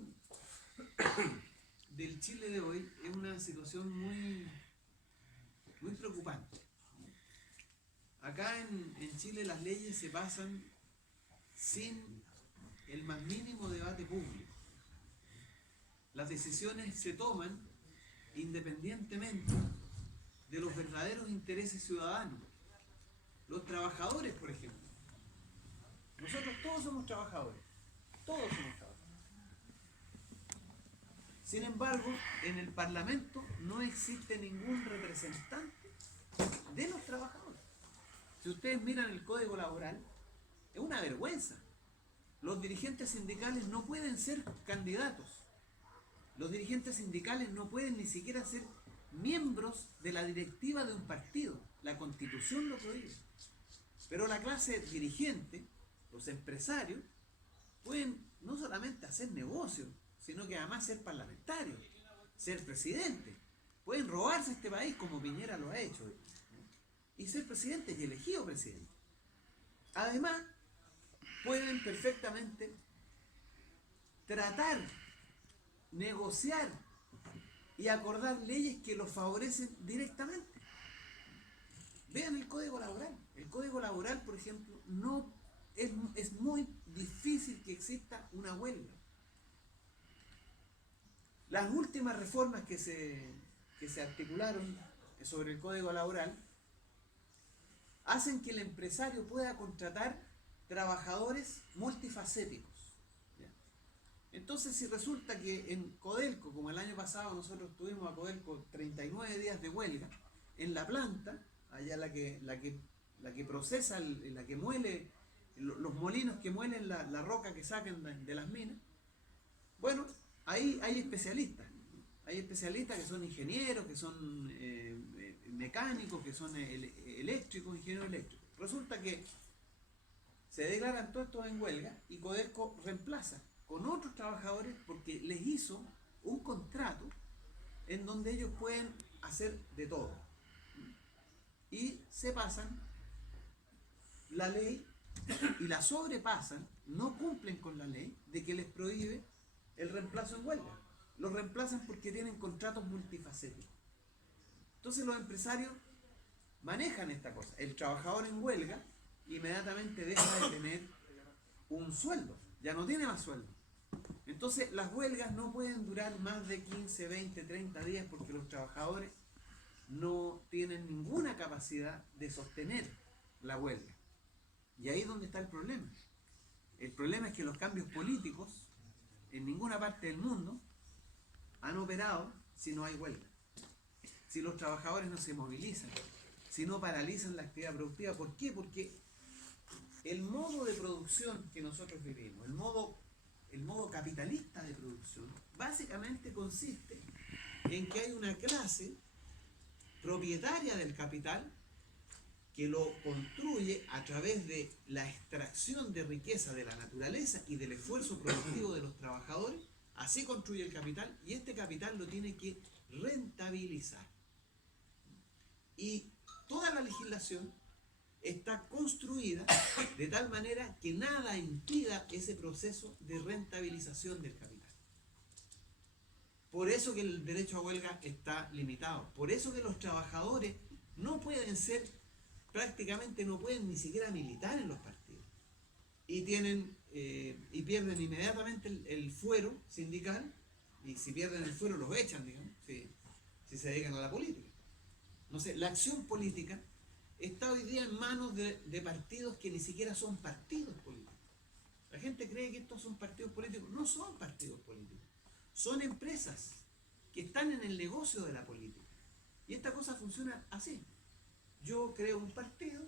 situación del Chile de hoy es una situación muy preocupante. Acá en Chile las leyes se pasan sin el más mínimo debate público. Las decisiones se toman independientemente de los verdaderos intereses ciudadanos. Los trabajadores, por ejemplo. Nosotros todos somos trabajadores. Todos somos trabajadores. Sin embargo, en el Parlamento no existe ningún representante de los trabajadores. Si ustedes miran el Código Laboral, es una vergüenza. Los dirigentes sindicales no pueden ser candidatos. Los dirigentes sindicales no pueden ni siquiera ser miembros de la directiva de un partido. La Constitución lo prohíbe. Pero la clase dirigente, los empresarios, pueden no solamente hacer negocios, sino que además ser parlamentarios, ser presidentes. Pueden robarse este país como Piñera lo ha hecho. Y ser presidentes y elegido presidente. Además, pueden perfectamente tratar, negociar y acordar leyes que los favorecen directamente. Vean el Código Laboral. El Código Laboral, por ejemplo, no es muy difícil que exista una huelga. Las últimas reformas que se articularon sobre el Código Laboral hacen que el empresario pueda contratar trabajadores multifacéticos. Entonces, si resulta que en Codelco, como el año pasado nosotros tuvimos a Codelco 39 días de huelga, en la planta, allá la que procesa, la que muele, los molinos que muelen la roca que sacan de las minas, bueno, ahí hay especialistas. Hay especialistas que son ingenieros, que son mecánicos, que son eléctricos, ingenieros eléctricos. Resulta que se declaran todos estos en huelga y Codelco reemplaza con otros trabajadores porque les hizo un contrato en donde ellos pueden hacer de todo. Y se pasan la ley y la sobrepasan, no cumplen con la ley de que les prohíbe el reemplazo en huelga. Los reemplazan porque tienen contratos multifacéticos. Entonces los empresarios manejan esta cosa. El trabajador en huelga inmediatamente deja de tener un sueldo, ya no tiene más sueldo. Entonces las huelgas no pueden durar más de 15, 20, 30 días porque los trabajadores no tienen ninguna capacidad de sostener la huelga. Y ahí es donde está el problema. El problema es que los cambios políticos en ninguna parte del mundo han operado si no hay huelga. Si los trabajadores no se movilizan, si no paralizan la actividad productiva. ¿Por qué? Porque el modo de producción que nosotros vivimos, el modo capitalista de producción, básicamente consiste en que hay una clase propietaria del capital que lo construye a través de la extracción de riqueza de la naturaleza y del esfuerzo productivo de los trabajadores. Así construye el capital y este capital lo tiene que rentabilizar. Y toda la legislación está construida de tal manera que nada impida ese proceso de rentabilización del capital. Por eso que el derecho a huelga está limitado. Por eso que los trabajadores no pueden ser, prácticamente no pueden ni siquiera militar en los partidos. Y pierden inmediatamente el fuero sindical, y si pierden el fuero los echan, digamos, si se dedican a la política. No sé, la acción política está hoy día en manos de partidos que ni siquiera son partidos políticos. La gente cree que estos son partidos políticos. No son partidos políticos. Son empresas que están en el negocio de la política. Y esta cosa funciona así. Yo creo un partido,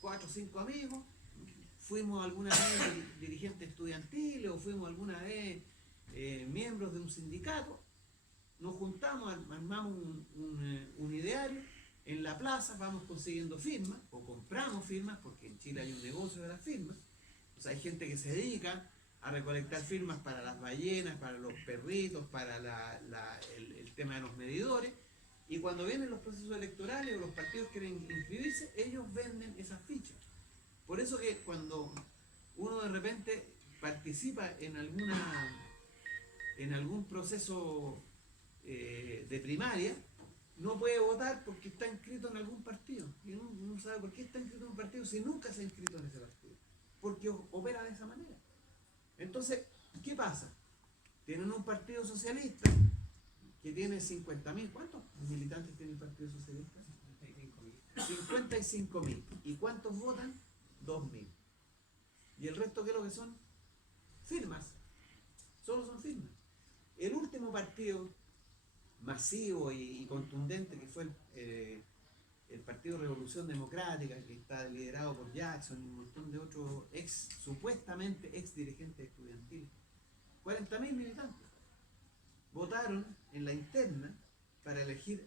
4 o 5 amigos, fuimos alguna vez dirigentes estudiantiles o fuimos alguna vez miembros de un sindicato, nos juntamos, armamos un ideario, en la plaza vamos consiguiendo firmas o compramos firmas, porque en Chile hay un negocio de las firmas. O sea, hay gente que se dedica a recolectar firmas para las ballenas, para los perritos, para el tema de los medidores, y cuando vienen los procesos electorales o los partidos quieren inscribirse, ellos venden esas fichas. Por eso que cuando uno de repente participa en en algún proceso de primaria, no puede votar porque está inscrito en algún partido. Y uno no sabe por qué está inscrito en un partido si nunca se ha inscrito en ese partido. Porque opera de esa manera. Entonces, ¿qué pasa? Tienen un partido socialista que tiene 50.000. ¿Cuántos militantes tiene el Partido Socialista? 55.000. ¿Y cuántos votan? 2.000. ¿Y el resto qué es lo que son? Firmas. Solo son firmas. El último partido masivo y contundente que fue el Partido Revolución Democrática, que está liderado por Jackson y un montón de otros supuestamente ex dirigentes estudiantiles, 40.000 militantes votaron en la interna para elegir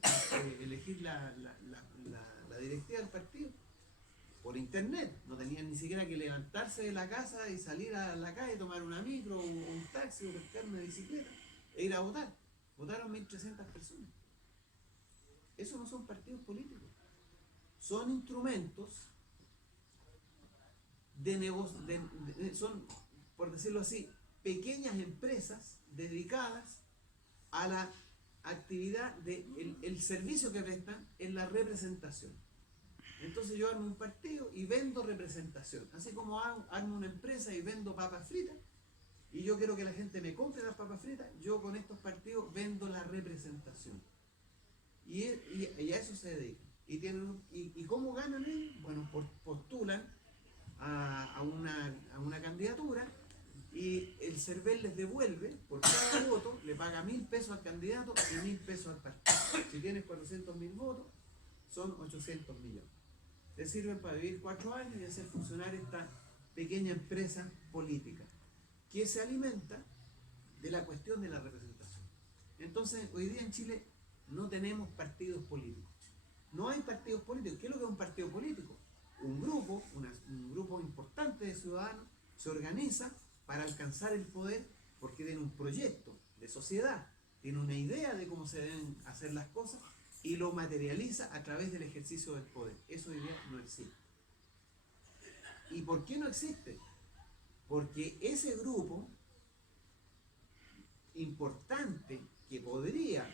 la directiva del partido por internet. No tenían ni siquiera que levantarse de la casa y salir a la calle, tomar una micro o un taxi o pescar una bicicleta e ir a votar. Votaron 1.300 personas. Esos no son partidos políticos. Son instrumentos de negocio, son, por decirlo así, pequeñas empresas dedicadas a la actividad el servicio que prestan en la representación. Entonces yo armo un partido y vendo representación, así como armo una empresa y vendo papas fritas, y yo quiero que la gente me compre las papas fritas, yo con estos partidos vendo la representación. Y a eso se dedican. ¿Y cómo ganan ellos? Bueno, postulan a una candidatura y el CERVEL les devuelve, por cada voto, le paga 1.000 pesos al candidato y 1.000 pesos al partido. Si tienes 400.000 votos, son 800 millones. Te sirven para vivir 4 años y hacer funcionar esta pequeña empresa política, que se alimenta de la cuestión de la representación. Entonces, hoy día en Chile no tenemos partidos políticos. No hay partidos políticos. ¿Qué es lo que es un partido político? Un grupo importante de ciudadanos se organiza para alcanzar el poder porque tiene un proyecto de sociedad, tiene una idea de cómo se deben hacer las cosas y lo materializa a través del ejercicio del poder. Eso hoy día no existe. ¿Y por qué no existe? Porque ese grupo importante que podría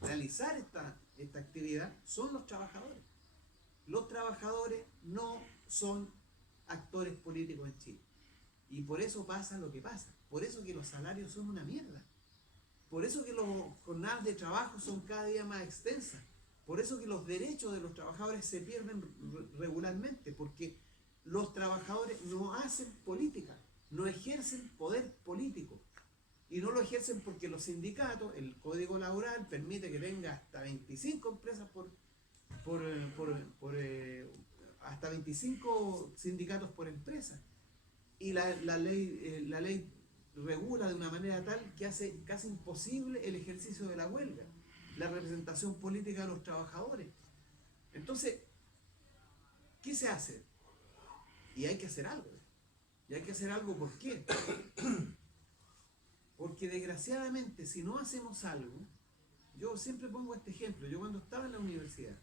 realizar esta actividad son los trabajadores. Los trabajadores no son actores políticos en Chile. Y por eso pasa lo que pasa. Por eso que los salarios son una mierda. Por eso que las jornadas de trabajo son cada día más extensas. Por eso que los derechos de los trabajadores se pierden regularmente. Porque los trabajadores no hacen política, no ejercen poder político. Y no lo ejercen porque los sindicatos, el código laboral permite que tenga hasta 25 empresas hasta 25 sindicatos por empresa. Y la ley regula de una manera tal que hace casi imposible el ejercicio de la huelga, la representación política de los trabajadores. Entonces, ¿qué se hace? Y hay que hacer algo. Y hay que hacer algo, ¿por qué? Porque desgraciadamente, si no hacemos algo, yo siempre pongo este ejemplo. Yo cuando estaba en la universidad,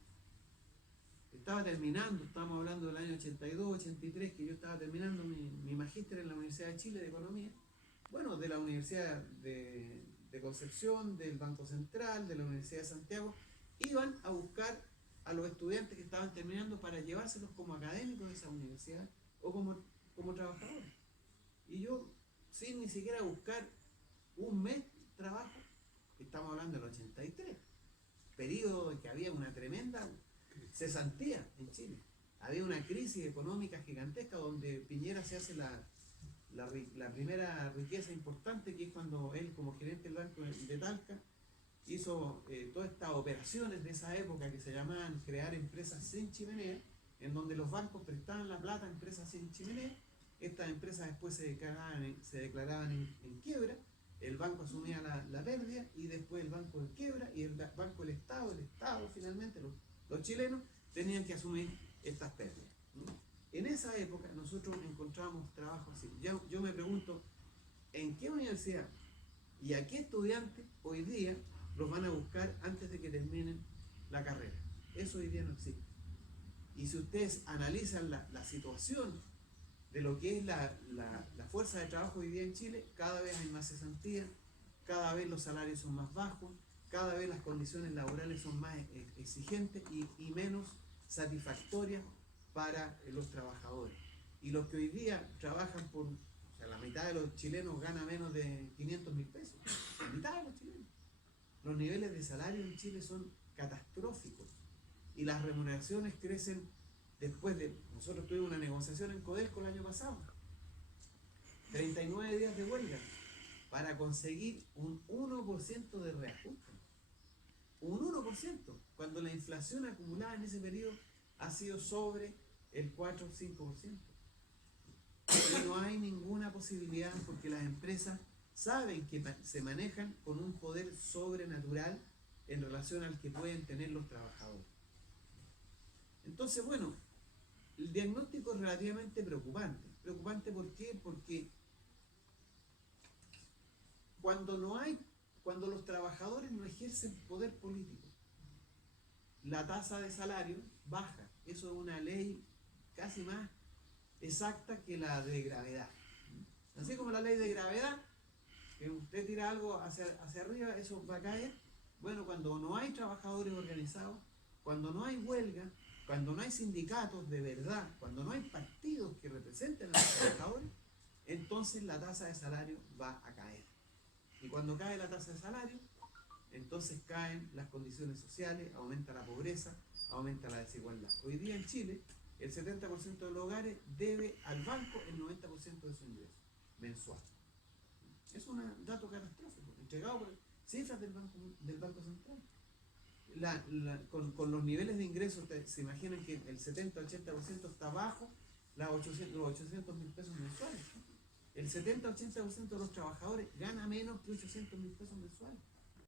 estaba terminando, estamos hablando del año 82, 83, que yo estaba terminando mi magíster en la Universidad de Chile de Economía, bueno, de la Universidad de Concepción, del Banco Central, de la Universidad de Santiago, iban a buscar a los estudiantes que estaban terminando para llevárselos como académicos de esa universidad o como trabajadores. Y yo, sin ni siquiera buscar un mes de trabajo, estamos hablando del 83, periodo en que había una tremenda cesantía en Chile. Había una crisis económica gigantesca donde Piñera se hace la primera riqueza importante, que es cuando él, como gerente del Banco de Talca, hizo todas estas operaciones de esa época que se llamaban crear empresas sin chimenea, en donde los bancos prestaban la plata a empresas sin chimenea. Estas empresas después se declaraban en quiebra, el banco asumía la pérdida y después el banco en quiebra y el banco el Estado finalmente, los chilenos tenían que asumir estas pérdidas. En esa época nosotros encontramos trabajo así. Yo me pregunto, ¿en qué universidad y a qué estudiantes hoy día los van a buscar antes de que terminen la carrera? Eso hoy día no existe. Y si ustedes analizan la situación de lo que es la fuerza de trabajo hoy día en Chile, cada vez hay más cesantía, cada vez los salarios son más bajos, cada vez las condiciones laborales son más exigentes y menos satisfactorias para los trabajadores. Y los que hoy día trabajan por, o sea, la mitad de los chilenos gana menos de 500.000 pesos, la mitad de los chilenos. Los niveles de salario en Chile son catastróficos y las remuneraciones crecen después de... Nosotros tuvimos una negociación en Codelco el año pasado, 39 días de huelga para conseguir un 1% de reajuste. Un 1%, cuando la inflación acumulada en ese periodo ha sido sobre el 4 o 5%. Y no hay ninguna posibilidad porque las empresas saben que se manejan con un poder sobrenatural en relación al que pueden tener los trabajadores. Entonces, bueno, el diagnóstico es relativamente preocupante. ¿Preocupante por qué? Porque cuando los trabajadores no ejercen poder político, la tasa de salario baja. Eso es una ley casi más exacta que la de gravedad. Así como la ley de gravedad, que usted tira algo hacia arriba, eso va a caer. Bueno, cuando no hay trabajadores organizados, cuando no hay huelga, cuando no hay sindicatos de verdad, cuando no hay partidos que representen a los trabajadores, entonces la tasa de salario va a caer. Y cuando cae la tasa de salario, entonces caen las condiciones sociales, aumenta la pobreza, aumenta la desigualdad. Hoy día en Chile, el 70% de los hogares debe al banco el 90% de su ingreso mensual. Es un dato catastrófico, entregado por cifras del Banco Central. Con los niveles de ingresos, se imaginan que el 70-80% está bajo los 800.000 pesos mensuales. El 70-80% de los trabajadores gana menos que 800.000 pesos mensuales.